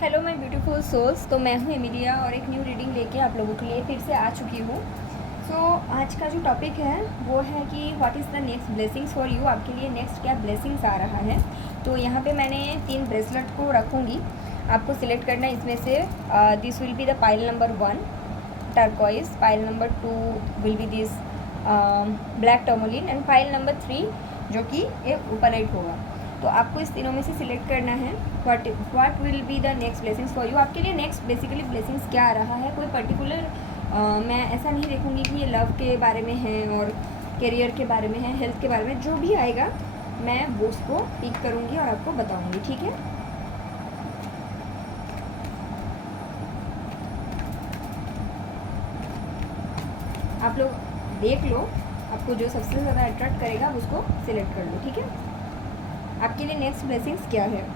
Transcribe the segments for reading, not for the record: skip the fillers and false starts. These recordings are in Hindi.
Hello my beautiful souls. तो मैं हूँ एमिलिया और एक न्यू रीडिंग लेके आप लोगों के लिए फिर से आ चुकी हूँ। आज का जो टॉपिक है वो है कि what is the next blessings for you. आपके लिए नेक्स्ट क्या ब्लेसिंग्स आ रहा है। तो यहाँ पे मैंने 3 ब्रेसलेट को रखूँगी, आपको सिलेक्ट करना है इसमें से। This will be the pile number 1 turquoise, pile number 2 will be this black tourmaline and pile number 3 जो कि एक ओपनलाइट होगा। तो आपको इस तीनों में से सिलेक्ट करना है what will be the next blessings for you. आपके लिए नेक्स्ट बेसिकली ब्लेसिंग्स क्या आ रहा है, कोई पर्टिकुलर मैं ऐसा नहीं देखूंगी कि ये लव के बारे में है और करियर के बारे में है, हेल्थ के बारे में, जो भी आएगा मैं वो उसको पिक करूँगी और आपको बताऊँगी, ठीक है। आप लोग देख लो, आपको जो सबसे ज़्यादा अट्रैक्ट करेगा आप उसको सिलेक्ट कर लो, ठीक है। आपके लिए नेक्स्ट ब्लेसिंग्स क्या है।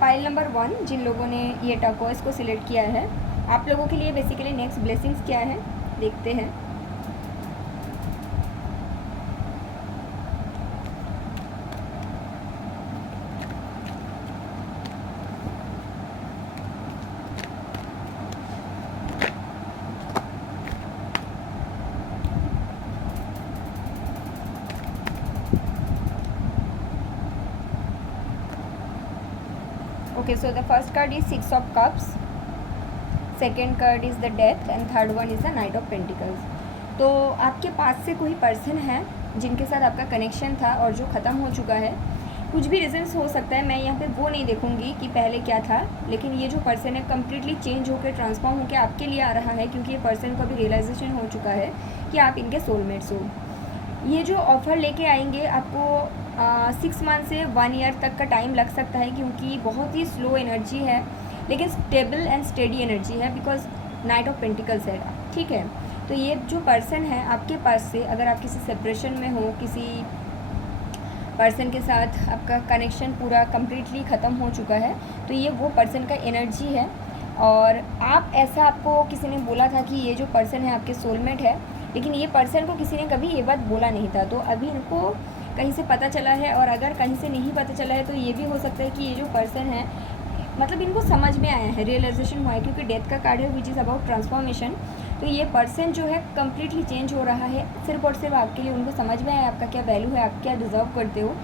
पाइल नंबर 1 जिन लोगों ने ये टर्कोइज को सिलेक्ट किया है, आप लोगों के लिए बेसिकली नेक्स्ट ब्लेसिंग्स क्या है देखते हैं। Okay, so the first card is 6 of Cups, second card is the Death and third one is the Knight of Pentacles. तो आपके पास से कोई पर्सन है जिनके साथ आपका कनेक्शन था और जो ख़त्म हो चुका है। कुछ भी रीजंस हो सकता है, मैं यहाँ पे वो नहीं देखूँगी कि पहले क्या था, लेकिन ये जो पर्सन है कम्प्लीटली चेंज होकर ट्रांसफॉर्म होकर आपके लिए आ रहा है, क्योंकि ये पर्सन को अभी रियलाइजेशन हो चुका है कि आप इनके सोलमेट्स हो। ये जो ऑफ़र लेके आएंगे आपको 6 मंथ से 1 ईयर तक का टाइम लग सकता है, क्योंकि बहुत ही स्लो एनर्जी है लेकिन स्टेबल एंड स्टेडी एनर्जी है, बिकॉज नाइट ऑफ पेंटिकल्स है, ठीक है। तो ये जो पर्सन है आपके पास से, अगर आप किसी सेपरेशन में हो, किसी पर्सन के साथ आपका कनेक्शन पूरा कम्प्लीटली ख़त्म हो चुका है, तो ये वो पर्सन का एनर्जी है। और आप ऐसा, आपको किसी ने बोला था कि ये जो पर्सन है आपके सोलमेट है, लेकिन ये पर्सन को किसी ने कभी ये बात बोला नहीं था। तो अभी इनको कहीं से पता चला है, और अगर कहीं से नहीं पता चला है तो ये भी हो सकता है कि ये जो पर्सन है, मतलब इनको समझ में आया है, रियलाइजेशन हुआ है, क्योंकि डेथ का कार्ड है विच इज़ अबाउट ट्रांसफॉर्मेशन। तो ये पर्सन जो है कम्प्लीटली चेंज हो रहा है, सिर्फ और सिर्फ आपके लिए। उनको समझ में आया आपका क्या वैल्यू है, आप क्या डिज़र्व करते हो।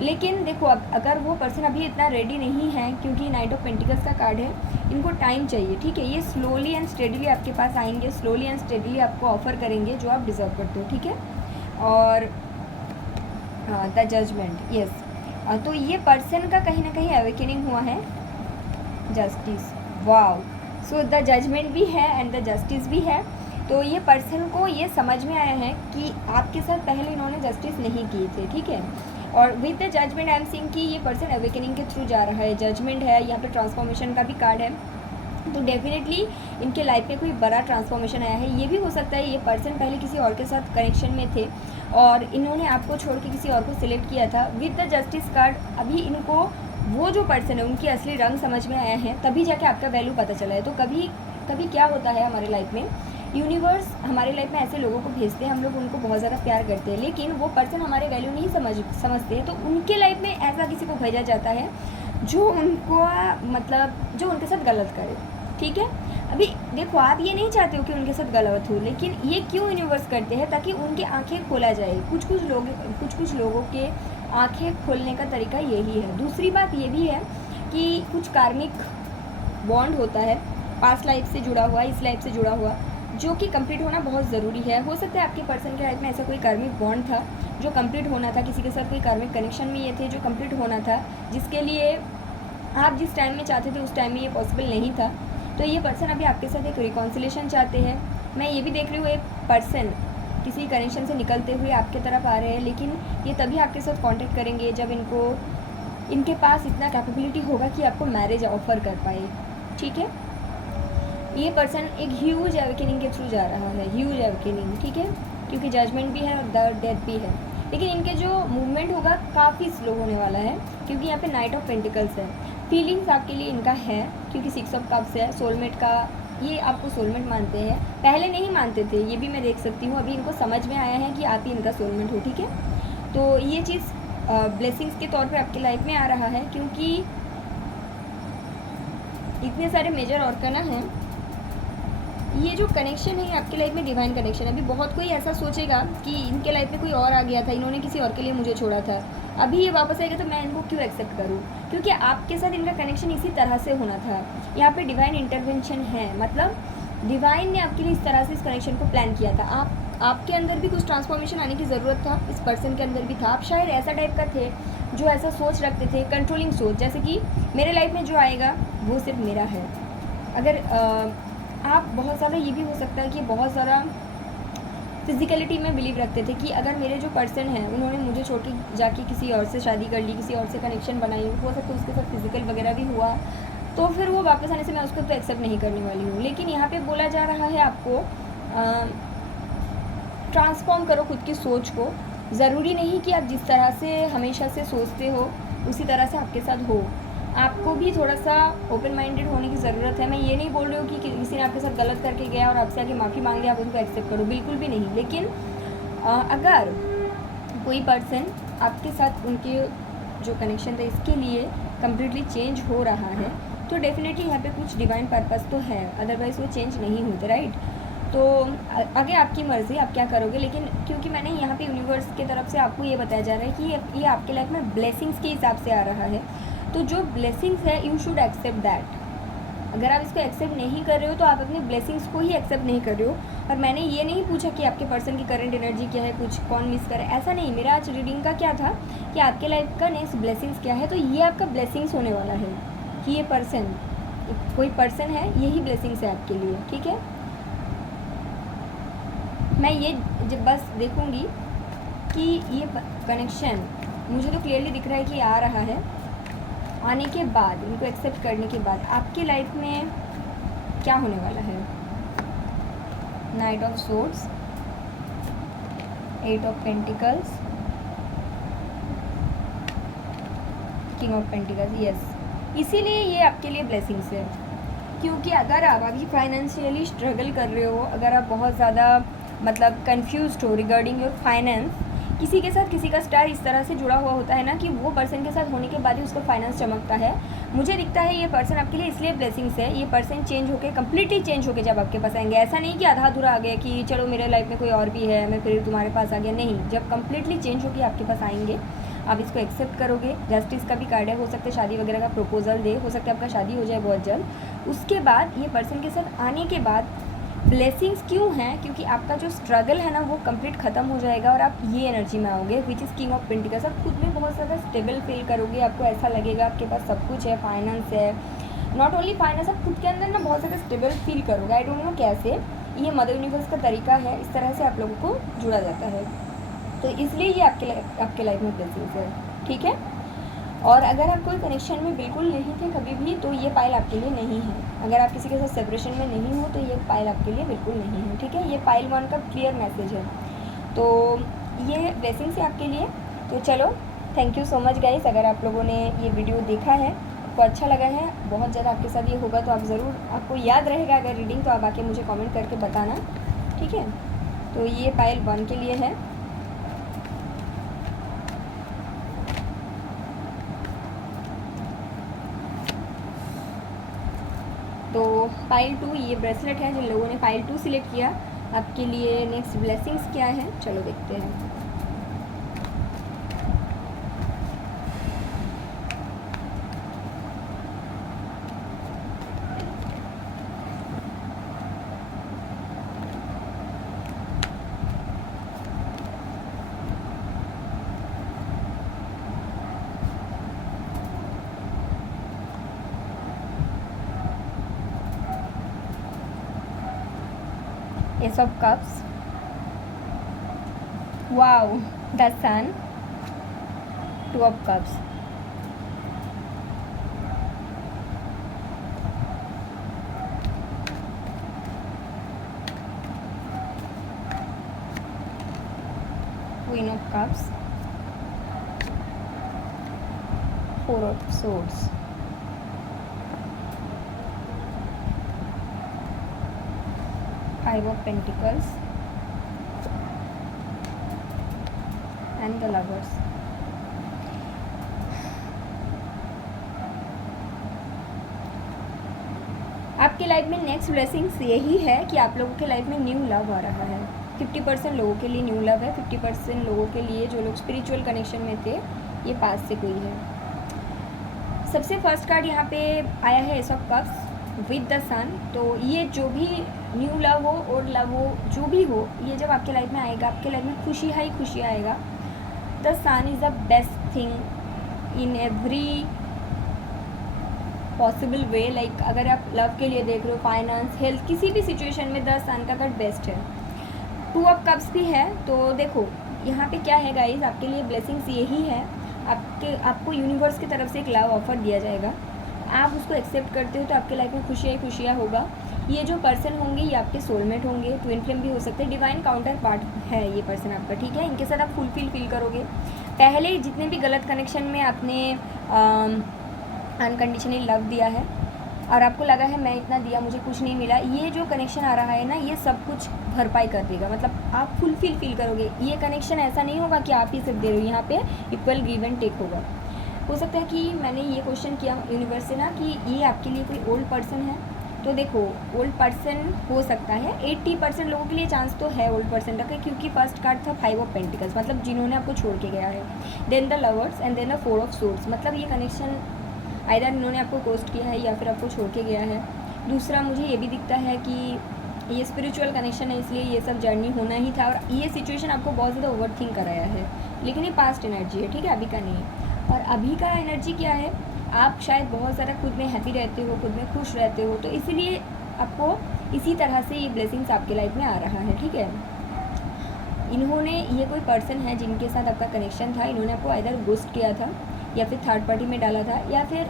लेकिन देखो, अब अगर वो पर्सन अभी इतना रेडी नहीं है, क्योंकि नाइट ऑफ पेंटिकल्स का कार्ड है, इनको टाइम चाहिए, ठीक है। ये स्लोली एंड स्टेडीली आपके पास आएंगे, स्लोली एंड स्टेडीली आपको ऑफर करेंगे जो आप डिज़र्व करते हो, ठीक है। और द जजमेंट, यस। तो ये पर्सन का कहीं ना कहीं अवेकनिंग हुआ है। Justice, wow. So the judgement भी है एंड द जस्टिस भी है। तो ये पर्सन को ये समझ में आया है कि आपके साथ पहले इन्होंने जस्टिस नहीं किए थे, ठीक है। और with the judgement I am seeing कि ये पर्सन अवेकनिंग के थ्रू जा रहा है। जजमेंट है यहाँ पे, ट्रांसफॉर्मेशन का भी कार्ड है, तो डेफिनेटली इनके लाइफ में कोई बड़ा ट्रांसफॉर्मेशन आया है। ये भी हो सकता है ये पर्सन पहले किसी और के साथ कनेक्शन में थे और इन्होंने आपको छोड़ के किसी और को सिलेक्ट किया था। विद द जस्टिस कार्ड अभी इनको वो जो पर्सन है उनकी असली रंग समझ में आया है, तभी जाके आपका वैल्यू पता चला है। तो कभी कभी क्या होता है हमारे लाइफ में, यूनिवर्स हमारे लाइफ में ऐसे लोगों को भेजते हैं, हम लोग उनको बहुत ज़्यादा प्यार करते हैं, लेकिन वो पर्सन हमारे वैल्यू नहीं समझते, तो उनके लाइफ में ऐसा किसी को भेजा जाता है जो उनको मतलब जो उनके साथ गलत करे, ठीक है। अभी देखो, आप ये नहीं चाहते हो कि उनके साथ गलत हो, लेकिन ये क्यों यूनिवर्स करते हैं, ताकि उनकी आंखें खोला जाए। कुछ कुछ लोगों के आंखें खोलने का तरीका यही है। दूसरी बात ये भी है कि कुछ कार्मिक बॉन्ड होता है, पास्ट लाइफ से जुड़ा हुआ, इस लाइफ से जुड़ा हुआ, जो कि कंप्लीट होना बहुत ज़रूरी है। हो सकता है आपके पर्सन के लाइफ में ऐसा कोई कार्मिक बॉन्ड था जो कंप्लीट होना था, किसी के साथ कोई कार्मिक कनेक्शन में ये थे जो कंप्लीट होना था, जिसके लिए आप जिस टाइम में चाहते थे उस टाइम में ये पॉसिबल नहीं था। तो ये पर्सन अभी आपके साथ एक रिकॉन्सिलेशन चाहते हैं। मैं ये भी देख रही हूँ एक पर्सन किसी कनेक्शन से निकलते हुए आपके तरफ आ रहे हैं, लेकिन ये तभी आपके साथ कांटेक्ट करेंगे जब इनके पास इतना कैपेबिलिटी होगा कि आपको मैरिज ऑफर कर पाए, ठीक है। ये पर्सन एक ह्यूज अवेकनिंग के थ्रू जा रहा है, ह्यूज अवेकनिंग, ठीक है, क्योंकि जजमेंट भी है और द डेथ भी है। लेकिन इनके जो मूवमेंट होगा काफ़ी स्लो होने वाला है, क्योंकि यहाँ पे नाइट ऑफ पेंटिकल्स है। फीलिंग्स आपके लिए इनका है, क्योंकि 6 ऑफ कप्स है, सोलमेट का, ये आपको सोलमेट मानते हैं। पहले नहीं मानते थे, ये भी मैं देख सकती हूँ, अभी इनको समझ में आया है कि आप ही इनका सोलमेट हो, ठीक है। तो ये चीज़ ब्लेसिंग्स के तौर पे आपकी लाइफ में आ रहा है, क्योंकि इतने सारे मेजर ऑर्कना हैं। ये जो कनेक्शन है आपकी लाइफ में डिवाइन कनेक्शन है। अभी बहुत कोई ऐसा सोचेगा कि इनके लाइफ में कोई और आ गया था, इन्होंने किसी और के लिए मुझे छोड़ा था, अभी ये वापस आएगा तो मैं इनको क्यों एक्सेप्ट करूँ, क्योंकि आपके साथ इनका कनेक्शन इसी तरह से होना था। यहाँ पे डिवाइन इंटरवेंशन है, मतलब डिवाइन ने आपके लिए इस तरह से इस कनेक्शन को प्लान किया था। आपके अंदर भी कुछ ट्रांसफॉर्मेशन आने की ज़रूरत था, इस पर्सन के अंदर भी था। आप शायद ऐसा टाइप का थे जो ऐसा सोच रखते थे, कंट्रोलिंग सोच, जैसे कि मेरे लाइफ में जो आएगा वो सिर्फ मेरा है। अगर आप बहुत ज़्यादा, ये भी हो सकता है कि बहुत ज़्यादा फिज़िकलिटी में बिलीव रखते थे कि अगर मेरे जो पर्सन हैं उन्होंने मुझे छोड़ के जाके किसी और से शादी कर ली, किसी और से कनेक्शन बनाई, हो सकता है उसके साथ फिज़िकल वगैरह भी हुआ, तो फिर वो वापस आने से मैं उसको तो एक्सेप्ट नहीं करने वाली हूँ। लेकिन यहाँ पे बोला जा रहा है आपको ट्रांसफॉर्म करो खुद की सोच को। ज़रूरी नहीं कि आप जिस तरह से हमेशा से सोचते हो उसी तरह से आपके साथ हो। आपको भी थोड़ा सा ओपन माइंडेड होने की ज़रूरत है। मैं ये नहीं बोल रही हूँ कि किसी ने आपके साथ गलत करके गया और आपसे आके माफ़ी मांग लिया आप उनको एक्सेप्ट करो, बिल्कुल भी नहीं। लेकिन अगर कोई पर्सन आपके साथ उनके जो कनेक्शन था इसके लिए कम्प्लीटली चेंज हो रहा है तो डेफिनेटली यहाँ पे कुछ डिवाइन पर्पस तो है, अदरवाइज़ वो चेंज नहीं होते, राइट। तो आगे आपकी मर्ज़ी, आप क्या करोगे। लेकिन क्योंकि मैंने यहाँ पे यूनिवर्स की तरफ से आपको ये बताया जा रहा है कि ये आपके लाइफ में ब्लेसिंग्स के हिसाब से आ रहा है, तो जो ब्लेसिंग्स है यू शुड एक्सेप्ट दैट। अगर आप इसको एक्सेप्ट नहीं कर रहे हो तो आप अपने ब्लेसिंग्स को ही एक्सेप्ट नहीं कर रहे हो। और मैंने ये नहीं पूछा कि आपके पर्सन की करंट एनर्जी क्या है, कुछ कौन मिस करे, ऐसा नहीं। मेरा आज रीडिंग का क्या था कि आपके लाइफ का नेक्स्ट ब्लेसिंग्स क्या है, तो ये आपका ब्लेसिंग्स होने वाला है कि ये पर्सन, कोई पर्सन है, यही ब्लेसिंग्स है आपके लिए, ठीक है। मैं ये जब बस देखूँगी कि ये कनेक्शन मुझे तो क्लियरली दिख रहा है कि आ रहा है, आने के बाद, इनको एक्सेप्ट करने के बाद आपकी लाइफ में क्या होने वाला है। Night of swords, 8 of pentacles, king of pentacles, yes. इसीलिए ये आपके लिए ब्लेसिंग्स है, क्योंकि अगर आप अभी फाइनेंशियली स्ट्रगल कर रहे हो, अगर आप बहुत ज़्यादा मतलब कंफ्यूज्ड हो रिगार्डिंग योर फाइनेंस, किसी के साथ किसी का स्टार इस तरह से जुड़ा हुआ होता है ना कि वो पर्सन के साथ होने के बाद ही उसका फाइनेंस चमकता है। मुझे दिखता है ये पर्सन आपके लिए इसलिए ब्लेसिंग्स है। ये पर्सन चेंज होकर, कम्प्लीटली चेंज होकर जब आपके पास आएंगे, ऐसा नहीं कि आधा अधूरा आ गया कि चलो मेरे लाइफ में कोई और भी है मैं फिर तुम्हारे पास आ गया, नहीं। जब कम्प्लीटली चेंज होकर आपके पास आएंगे आप इसको एक्सेप्ट करोगे। जस्टिस का भी कार्ड है, हो सकता है शादी वगैरह का प्रपोजल दे, हो सकता है आपका शादी हो जाए बहुत जल्द। उसके बाद ये पर्सन के साथ आने के बाद ब्लेसिंग्स क्यों हैं, क्योंकि आपका जो स्ट्रगल है ना वो कंप्लीट ख़त्म हो जाएगा और आप ये एनर्जी में आओगे which is king of pentacles. आप खुद में बहुत ज़्यादा स्टेबल फील करोगे, आपको ऐसा लगेगा आपके पास सब कुछ है, फाइनेंस है, नॉट ओनली फाइनेंस, आप खुद के अंदर ना बहुत ज़्यादा स्टेबल फील करोगे। आई डोंट नो कैसे, ये मदर यूनिवर्स का तरीका है, इस तरह से आप लोगों को जुड़ा जाता है, तो इसलिए ये आपके लाइफ में ब्लेसिंग्स है, ठीक है। और अगर आप कोई कनेक्शन में बिल्कुल नहीं थे कभी भी तो ये पाइल आपके लिए नहीं है। अगर आप किसी के साथ सेपरेशन में नहीं हो तो ये पाइल आपके लिए बिल्कुल नहीं है, ठीक है। ये पाइल 1 का क्लियर मैसेज है, तो ये ब्लेसिंग्स है आपके लिए। तो चलो, thank you so much guys. अगर आप लोगों ने ये वीडियो देखा है, आपको अच्छा लगा है, बहुत ज़्यादा आपके साथ ये होगा तो आप ज़रूर, आपको याद रहेगा अगर रीडिंग, तो आप आके मुझे कॉमेंट करके बताना, ठीक है। तो ये पाइल 1 के लिए है। तो पाइल 2 ये ब्रेसलेट है, जिन लोगों ने पाइल 2 सिलेक्ट किया आपके लिए नेक्स्ट ब्लेसिंग्स क्या है, चलो देखते हैं। Ace of Cups, wow, the Sun, 2 of Cups, Queen of Cups, 4 of Swords, Five of Pentacles and the Lovers। आपके लाइफ में नेक्स्ट ब्लेसिंग्स यही है कि आप लोगों के लाइफ में न्यू लव आ रहा है। 50% लोगों के लिए न्यू लव है, 50% लोगों के लिए जो लोग स्पिरिचुअल कनेक्शन में थे ये पास से कोई है। सबसे फर्स्ट कार्ड यहाँ पे आया है ace of cups with the sun. तो ये जो भी न्यू लव हो, ओल्ड लव हो, जो भी हो, ये जब आपके लाइफ में आएगा आपके लाइफ में खुशी ही खुशी आएगा। The sun is the best thing in every possible way. Like अगर आप लव के लिए देख रहे हो, फाइनेंस, हेल्थ, किसी भी सिचुएशन में द सन का कार्ड बेस्ट है। 2 ऑफ कप्स भी है। तो देखो यहाँ पे क्या है गाइज, आपके लिए ब्लेसिंग्स यही है, आपको यूनिवर्स की तरफ से एक लव ऑफर दिया जाएगा, आप उसको एक्सेप्ट करते हो तो आपके लाइफ में खुशियाँ होगा। ये जो पर्सन होंगे ये आपके सोलमेट होंगे, ट्विन फ्लेम भी हो सकते हैं, डिवाइन काउंटर पार्ट है ये पर्सन आपका, ठीक है। इनके साथ आप फुलफिल फील करोगे। पहले जितने भी गलत कनेक्शन में आपने अनकंडीशनली लव दिया है और आपको लगा है मैं इतना दिया मुझे कुछ नहीं मिला, ये जो कनेक्शन आ रहा है ना ये सब कुछ भरपाई कर देगा। मतलब आप फुलफिल फील करोगे। ये कनेक्शन ऐसा नहीं होगा कि आप ही सिर्फ दे रहे हो, यहाँ पे इक्वल गिव एंड टेक होगा। हो सकता है कि मैंने ये क्वेश्चन किया यूनिवर्स से ना कि ये आपके लिए कोई ओल्ड पर्सन है, तो देखो ओल्ड पर्सन हो सकता है 80% लोगों के लिए चांस तो है ओल्ड पर्सन का, क्योंकि फर्स्ट कार्ड था 5 ऑफ पेंटिकल्स, मतलब जिन्होंने आपको छोड़ के गया है। Then the lovers and then the 4 of swords, मतलब ये कनेक्शन आइदर इन्होंने आपको गोस्ट किया है या फिर आपको छोड़ के गया है। दूसरा मुझे ये भी दिखता है कि ये स्पिरिचुअल कनेक्शन है, इसलिए ये सब जर्नी होना ही था और ये सिचुएशन आपको बहुत ज़्यादा ओवर थिंक कराया है, लेकिन ये पास्ट एनर्जी है, ठीक है, अभी का नहीं। और अभी का एनर्जी क्या है, आप शायद बहुत ज़्यादा खुद में हैप्पी रहते हो, खुद में खुश रहते हो, तो इसीलिए आपको इसी तरह से ये ब्लेसिंग्स आपके लाइफ में आ रहा है, ठीक है। इन्होंने, ये कोई पर्सन है जिनके साथ आपका कनेक्शन था, इन्होंने आपको आइदर गोस्ट किया था या फिर थर्ड पार्टी में डाला था, या फिर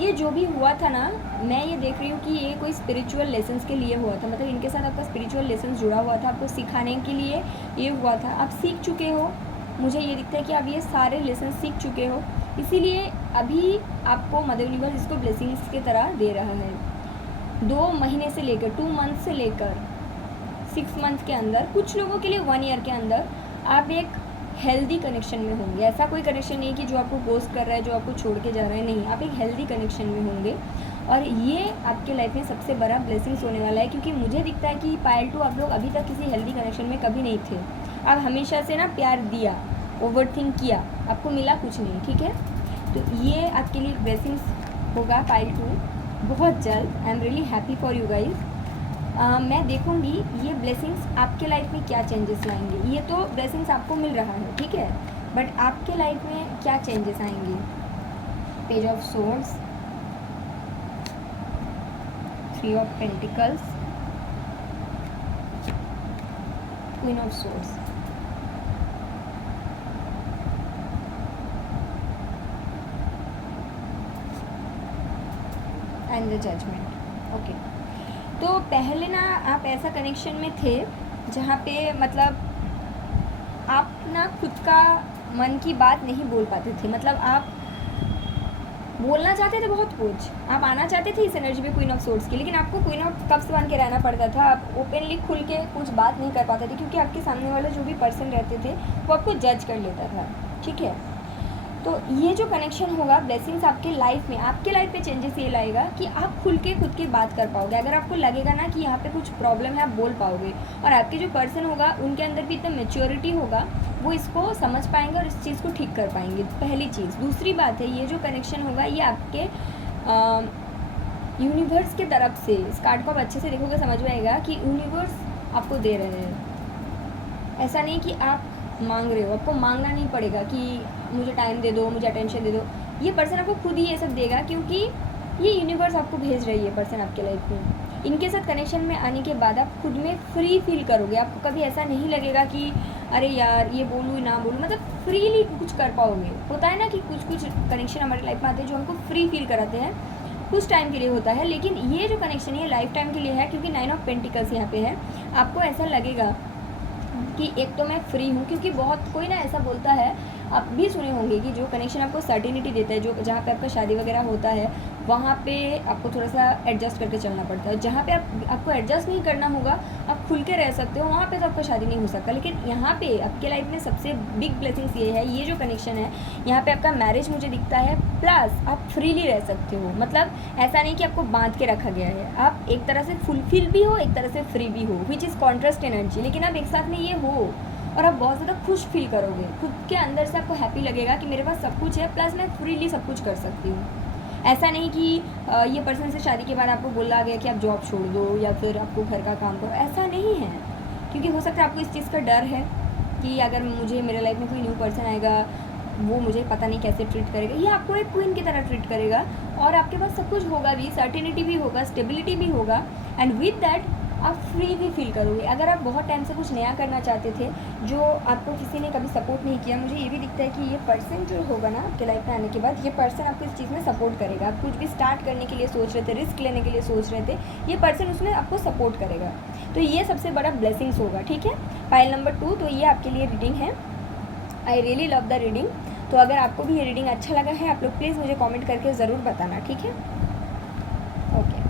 ये जो भी हुआ था ना, मैं ये देख रही हूँ कि ये कोई स्पिरिचुअल लेसन्स के लिए हुआ था। मतलब इनके साथ आपका स्पिरिचुअल लेसन्स जुड़ा हुआ था, आपको सिखाने के लिए ये हुआ था। आप सीख चुके हो, मुझे ये दिखता है कि आप ये सारे लेसन सीख चुके हो, इसीलिए अभी आपको मदर यूनिवर्स इसको ब्लेसिंग्स की तरह दे रहा है। 2 महीने से लेकर 2 मंथ से लेकर 6 मंथ के अंदर, कुछ लोगों के लिए 1 ईयर के अंदर आप एक हेल्दी कनेक्शन में होंगे। ऐसा कोई कनेक्शन नहीं कि जो आपको गोस्ट कर रहा है, जो आपको छोड़ के जा रहा है, नहीं, आप एक हेल्दी कनेक्शन में होंगे और ये आपके लाइफ में सबसे बड़ा ब्लेसिंग्स होने वाला है। क्योंकि मुझे दिखता है कि पायल 2 आप लोग अभी तक किसी हेल्दी कनेक्शन में कभी नहीं थे। आप हमेशा से ना प्यार दिया, ओवर थिंक किया, आपको मिला कुछ नहीं, ठीक है। तो ये आपके लिए ब्लेसिंग्स होगा पायल 2 बहुत जल्द। I am really happy for you guys. मैं देखूंगी ये ब्लेसिंग्स आपके लाइफ में क्या चेंजेस लाएंगे। ये तो ब्लेसिंग्स आपको मिल रहा है, ठीक है, बट आपके लाइफ में क्या चेंजेस आएंगे। Page of swords, 3 of pentacles, queen of swords, and the judgement. Okay, तो पहले ना आप ऐसा कनेक्शन में थे जहाँ पे मतलब आप ना खुद का मन की बात नहीं बोल पाते थे। मतलब आप बोलना चाहते थे बहुत कुछ, आप आना चाहते थे इस एनर्जी में क्वीन ऑफ सोर्ड्स की, लेकिन आपको क्वीन ऑफ कप्स बन के रहना पड़ता था। आप ओपनली खुल के कुछ बात नहीं कर पाते थे क्योंकि आपके सामने वाले जो भी पर्सन रहते थे वो आपको जज कर लेता था, ठीक है। तो ये जो कनेक्शन होगा ब्लेसिंग्स आपके लाइफ में, आपके लाइफ में चेंजेस ये लाएगा कि आप खुल के खुद की बात कर पाओगे। अगर आपको लगेगा ना कि यहाँ पे कुछ प्रॉब्लम है, आप बोल पाओगे और आपके जो पर्सन होगा उनके अंदर भी इतना मैच्योरिटी होगा, वो इसको समझ पाएंगे और इस चीज़ को ठीक कर पाएंगे, पहली चीज़। दूसरी बात है, ये जो कनेक्शन होगा ये आपके यूनिवर्स की तरफ से, इस कार्ड को आप अच्छे से देखोगे समझ में आएगा कि यूनिवर्स आपको दे रहे हैं। ऐसा नहीं कि आप मांग रहे हो, आपको मांगना नहीं पड़ेगा कि मुझे टाइम दे दो, मुझे अटेंशन दे दो। ये पर्सन आपको खुद ही ये सब देगा क्योंकि ये यूनिवर्स आपको भेज रही है पर्सन आपके लाइफ में। इनके साथ कनेक्शन में आने के बाद आप खुद में फ्री फील करोगे। आपको कभी ऐसा नहीं लगेगा कि अरे यार ये बोलूँ ना बोलूँ, मतलब फ्रीली कुछ कर पाओगे। होता है ना कि कुछ कुछ कनेक्शन हमारे लाइफ में आते हैं जो हमको फ्री फील कराते हैं, कुछ टाइम के लिए होता है, लेकिन ये जो कनेक्शन है लाइफ टाइम के लिए है क्योंकि 9 ऑफ पेंटिकल्स यहाँ पे है। आपको ऐसा लगेगा कि एक तो मैं फ्री हूँ, क्योंकि बहुत कोई ना ऐसा बोलता है आप भी सुने होंगे कि जो कनेक्शन आपको सर्टिनिटी देता है, जो जहाँ पे आपका शादी वगैरह होता है वहाँ पे आपको थोड़ा सा एडजस्ट करके चलना पड़ता है। जहाँ पे आपको एडजस्ट नहीं करना होगा, आप खुल के रह सकते हो, वहाँ पे तो आपका शादी नहीं हो सकता। लेकिन यहाँ पे आपके लाइफ में सबसे बिग ब्लेसिंग्स ये है, ये जो कनेक्शन है यहाँ पे आपका मैरिज मुझे दिखता है, प्लस आप फ्रीली रह सकते हो। मतलब ऐसा नहीं कि आपको बांध के रखा गया है, आप एक तरह से फुलफिल भी हो, एक तरह से फ्री भी हो, विच इज़ कॉन्ट्रास्ट एनर्जी। लेकिन आप एक साथ में ये हो और आप बहुत ज़्यादा खुश फील करोगे, खुद के अंदर से आपको हैप्पी लगेगा कि मेरे पास सब कुछ है, प्लस मैं फ्रीली सब कुछ कर सकती हूँ। ऐसा नहीं कि ये पर्सन से शादी के बाद आपको बोला गया कि आप जॉब छोड़ दो या फिर आपको घर का काम करो, ऐसा नहीं है। क्योंकि हो सकता है आपको इस चीज़ का डर है कि अगर मुझे मेरे लाइफ में कोई न्यू पर्सन आएगा, वो मुझे पता नहीं कैसे ट्रीट करेगा, ये आपको एक क्वीन की तरह ट्रीट करेगा और आपके पास सब कुछ होगा भी, सर्टिनिटी भी होगा, स्टेबिलिटी भी होगा, एंड विद दैट आप फ्री भी फील करोगे। अगर आप बहुत टाइम से कुछ नया करना चाहते थे जो आपको किसी ने कभी सपोर्ट नहीं किया, मुझे ये भी दिखता है कि ये पर्सन जो होगा ना आपके लाइफ में आने के बाद, ये पर्सन आपको इस चीज़ में सपोर्ट करेगा। आप कुछ भी स्टार्ट करने के लिए सोच रहे थे, रिस्क लेने के लिए सोच रहे थे, ये पर्सन उसमें आपको सपोर्ट करेगा। तो ये सबसे बड़ा ब्लेसिंग्स होगा, ठीक है। पाइल नंबर 2, तो ये आपके लिए रीडिंग है। I really love the reading. तो अगर आपको भी ये रीडिंग अच्छा लगा है, आप लोग प्लीज़ मुझे कमेंट करके ज़रूर बताना, ठीक है। Okay,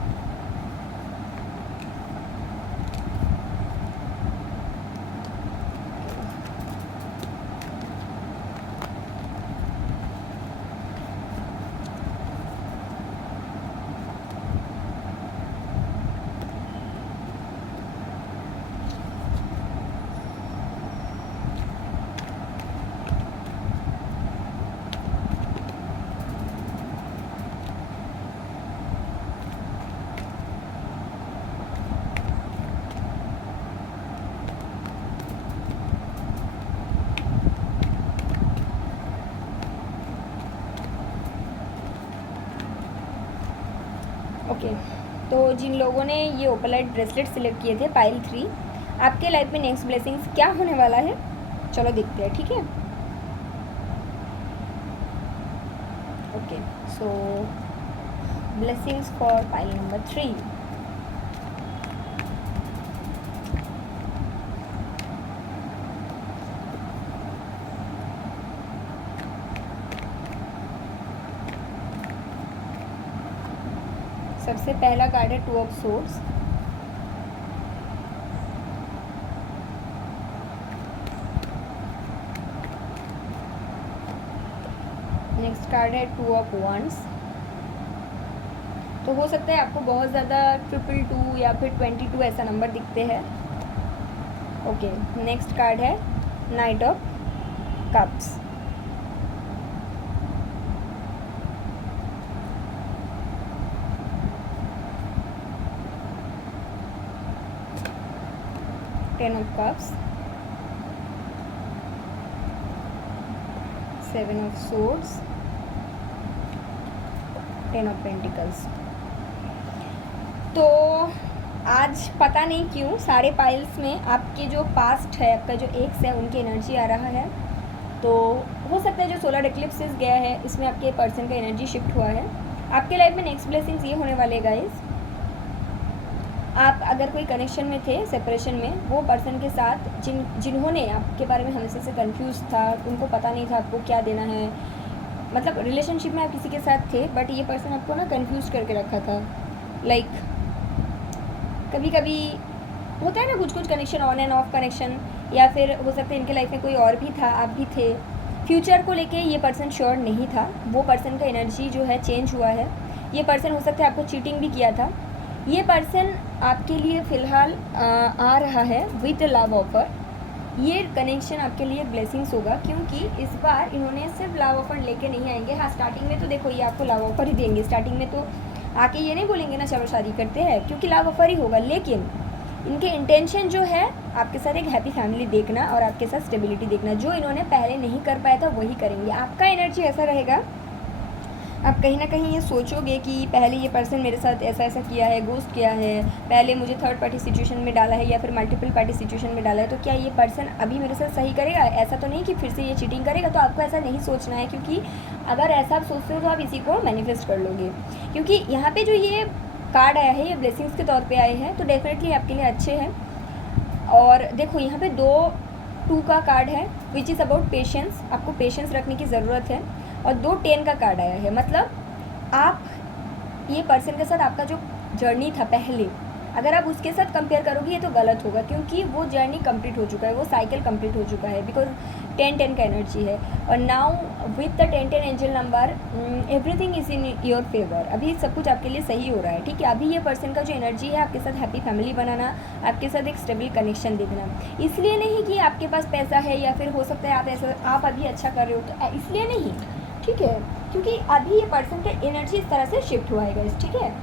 okay. तो जिन लोगों ने ये ओपलाइट ब्रेसलेट सिलेक्ट किए थे, पाइल 3, आपके लाइफ में नेक्स्ट ब्लेसिंग्स क्या होने वाला है, चलो देखते हैं, ठीक है। Okay, so blessings for pile number 3। सबसे पहला कार्ड है 2 ऑफ सोर्ड्स, नेक्स्ट कार्ड है 2 ऑफ wands। तो हो सकता है आपको बहुत ज़्यादा 222 या फिर 22 ऐसा नंबर दिखते हैं। ओके, नेक्स्ट कार्ड है night of cups. Ten of cups, 7 of swords, 10 of pentacles. तो आज पता नहीं क्यों सारे पाइल्स में आपके जो पास्ट है, आपका जो एक्स है, उनकी एनर्जी आ रहा है। तो हो सकता है जो सोलर एक्लिप्सिस गया है इसमें आपके पर्सन का एनर्जी शिफ्ट हुआ है। आपके लाइफ में नेक्स्ट ब्लेसिंग्स ये होने वाले गाइस, आप अगर कोई कनेक्शन में थे, सेपरेशन में, वो पर्सन के साथ जिन्होंने आपके बारे में हमेशा से कंफ्यूज था, उनको पता नहीं था आपको क्या देना है, मतलब रिलेशनशिप में आप किसी के साथ थे बट ये पर्सन आपको ना कंफ्यूज करके रखा था। लाइक कभी कभी होता है ना कुछ कुछ connection, on end of connection, या फिर हो सकता है इनके लाइफ में कोई और भी था, आप भी थे। फ्यूचर को लेके ये पर्सन श्योर नहीं था, वो पर्सन का एनर्जी जो है चेंज हुआ है। ये पर्सन हो सकता है आपको चीटिंग भी किया था। ये पर्सन आपके लिए फ़िलहाल आ रहा है विद लव ऑफर। ये कनेक्शन आपके लिए ब्लेसिंग्स होगा, क्योंकि इस बार इन्होंने सिर्फ लव ऑफर लेके नहीं आएंगे। हाँ, स्टार्टिंग में तो देखो ये आपको लव ऑफर ही देंगे, स्टार्टिंग में तो आके ये नहीं बोलेंगे ना चलो शादी करते हैं, क्योंकि लव ऑफर ही होगा। लेकिन इनके इंटेंशन जो है आपके साथ एक हैप्पी फैमिली देखना और आपके साथ स्टेबिलिटी देखना। जो इन्होंने पहले नहीं कर पाया था वही करेंगे। आपका एनर्जी ऐसा रहेगा, आप कहीं ना कहीं ये सोचोगे कि पहले ये पर्सन मेरे साथ ऐसा ऐसा किया है, गोस्ट किया है, पहले मुझे थर्ड पार्टी सिचुएशन में डाला है या फिर मल्टीपल पार्टी सिचुएशन में डाला है, तो क्या ये पर्सन अभी मेरे साथ सही करेगा? ऐसा तो नहीं कि फिर से ये चीटिंग करेगा। तो आपको ऐसा नहीं सोचना है, क्योंकि अगर ऐसा आप सोचते हो तो आप इसी को मैनिफेस्ट कर लोगे। क्योंकि यहाँ पर जो ये कार्ड आया है ये ब्लेसिंग्स के तौर पर आए हैं, तो डेफिनेटली आपके लिए अच्छे हैं। और देखो यहाँ पर 2 2 का कार्ड है विच इज़ अबाउट पेशेंस, आपको पेशेंस रखने की ज़रूरत है। और 2 10 का कार्ड आया है, मतलब आप ये पर्सन के साथ आपका जो जर्नी था पहले, अगर आप उसके साथ कंपेयर करोगे ये तो गलत होगा, क्योंकि वो जर्नी कंप्लीट हो चुका है, वो साइकिल कंप्लीट हो चुका है, बिकॉज 10-10 का एनर्जी है। और now with the 10-10 angel number everything is in your favour, अभी सब कुछ आपके लिए सही हो रहा है, ठीक है। अभी ये पर्सन का जो एनर्जी है आपके साथ हैप्पी फैमिली बनाना, आपके साथ एक स्टेबल कनेक्शन देखना, इसलिए नहीं कि आपके पास पैसा है या फिर हो सकता है आप ऐसा आप अभी अच्छा कर रहे हो तो इसलिए नहीं, ठीक है, क्योंकि अभी ये पर्सन का एनर्जी इस तरह से शिफ्ट हुआ है गाइस, ठीक है।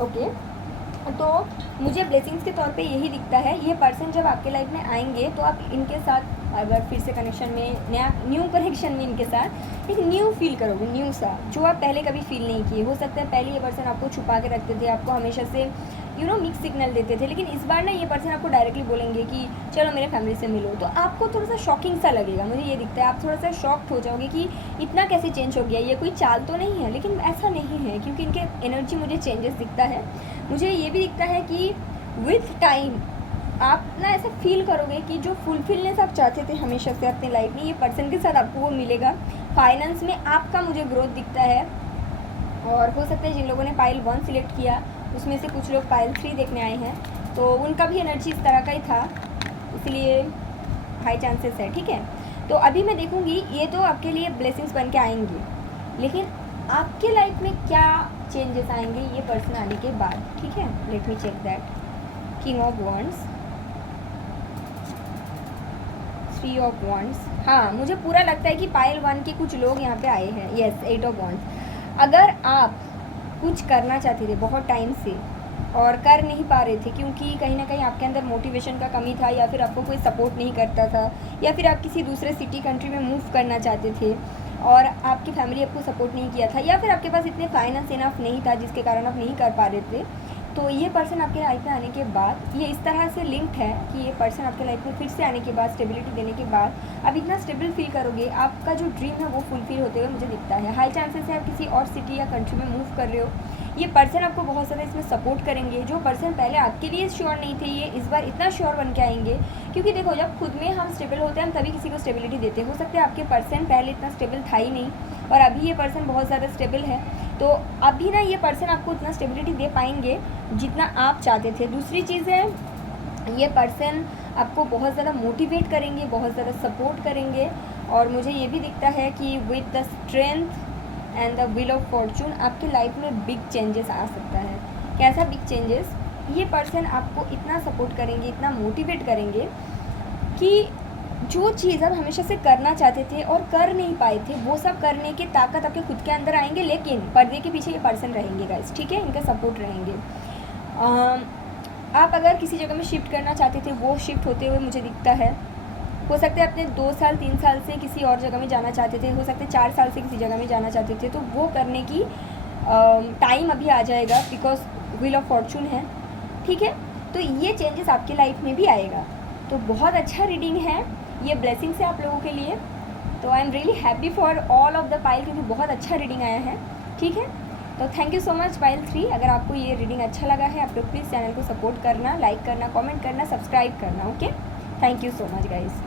ओके तो मुझे ब्लेसिंग्स के तौर पे यही दिखता है, ये पर्सन जब आपके लाइफ में आएंगे तो आप इनके साथ अगर फिर से कनेक्शन में न्यू कनेक्शन में इनके साथ एक न्यू फील करोगे, न्यू सा जो आप पहले कभी फील नहीं किए। हो सकता है पहले ये पर्सन आपको छुपा के रखते थे, आपको हमेशा से मिक्स सिग्नल देते थे, लेकिन इस बार ना ये पर्सन आपको डायरेक्टली बोलेंगे कि चलो मेरे फैमिली से मिलो, तो आपको थोड़ा सा शॉकिंग सा लगेगा, मुझे ये दिखता है। आप थोड़ा सा शॉक्ड हो जाओगे कि इतना कैसे चेंज हो गया, ये कोई चाल तो नहीं है, लेकिन ऐसा नहीं है, क्योंकि इनके एनर्जी मुझे चेंजेस दिखता है। मुझे ये भी दिखता है कि विथ टाइम आप ना ऐसा फील करोगे कि जो फुलफिलनेस आप चाहते थे हमेशा से अपनी लाइफ में, ये पर्सन के साथ आपको वो मिलेगा। फाइनेंस में आपका मुझे ग्रोथ दिखता है, और हो सकता है जिन लोगों ने पाइल 1 सिलेक्ट किया उसमें से कुछ लोग पाइल 3 देखने आए हैं, तो उनका भी एनर्जी इस तरह का ही था, इसलिए हाई चांसेस है, ठीक है। तो अभी मैं देखूँगी, ये तो आपके लिए ब्लेसिंग्स बन के आएंगी, लेकिन आपके लाइफ में क्या चेंजेस आएंगे ये पर्सन आने के बाद, ठीक है। Let me check that. King of wands, 3 of wands, हाँ मुझे पूरा लगता है कि पाइल 1 के कुछ लोग यहाँ पे आए हैं। Yes, 8 of wands. अगर आप कुछ करना चाहते थे बहुत टाइम से और कर नहीं पा रहे थे, क्योंकि कहीं ना कहीं आपके अंदर मोटिवेशन का कमी था, या फिर आपको कोई सपोर्ट नहीं करता था, या फिर आप किसी दूसरे सिटी कंट्री में मूव करना चाहते थे और आपकी फैमिली आपको सपोर्ट नहीं किया था, या फिर आपके पास इतने फाइनेंस इनफ नहीं था जिसके कारण आप नहीं कर पा रहे थे, तो ये पर्सन आपके लाइफ में आने के बाद ये इस तरह से लिंक्ड है कि ये पर्सन आपके लाइफ में फिर से आने के बाद, स्टेबिलिटी देने के बाद आप इतना स्टेबल फील करोगे, आपका जो ड्रीम है वो फुलफिल होते हुए मुझे दिखता है। हाई चांसेस है आप किसी और सिटी या कंट्री में मूव कर रहे हो, ये पर्सन आपको बहुत ज़्यादा इसमें सपोर्ट करेंगे। जो पर्सन पहले आपके लिए श्योर नहीं थे, ये इस बार इतना श्योर बन के आएंगे, क्योंकि देखो जब खुद में हम स्टेबल होते हैं हम तभी किसी को स्टेबिलिटी देते हैं। हो सकता है आपके पर्सन पहले इतना स्टेबल था ही नहीं और अभी ये पर्सन बहुत ज़्यादा स्टेबल है, तो अभी ना ये पर्सन आपको उतना स्टेबिलिटी दे पाएंगे जितना आप चाहते थे। दूसरी चीज़ है, ये पर्सन आपको बहुत ज़्यादा मोटिवेट करेंगे, बहुत ज़्यादा सपोर्ट करेंगे, और मुझे ये भी दिखता है कि with the strength and the will of Fortune आपकी लाइफ में बिग चेंजेस आ सकता है। कैसा बिग चेंजेस? ये पर्सन आपको इतना सपोर्ट करेंगे, इतना मोटिवेट करेंगे कि जो चीज़ आप हमेशा से करना चाहते थे और कर नहीं पाए थे, वो सब करने की ताकत आपके खुद के अंदर आएंगे, लेकिन पर्दे के पीछे ये पर्सन रहेंगे गाइस, ठीक है, इनका सपोर्ट रहेंगे। आप अगर किसी जगह में शिफ्ट करना चाहते थे वो शिफ्ट होते हुए मुझे दिखता है। हो सकता है अपने 2 साल 3 साल से किसी और जगह में जाना चाहते थे, हो सकता है 4 साल से किसी जगह में जाना चाहते थे, तो वो करने की टाइम अभी आ जाएगा, बिकॉज व्हील ऑफ फॉर्चून है, ठीक है। तो ये चेंजेस आपकी लाइफ में भी आएगा। तो बहुत अच्छा रीडिंग है, ये ब्लेसिंग्स है आप लोगों के लिए। तो I am really happy for all of the pile, क्योंकि बहुत अच्छा रीडिंग आया है, ठीक है। तो thank you so much pile 3। अगर आपको ये रीडिंग अच्छा लगा है आप लोग प्लीज़ चैनल को सपोर्ट करना, लाइक करना, कमेंट करना, सब्सक्राइब करना, okay. Thank you so much guys.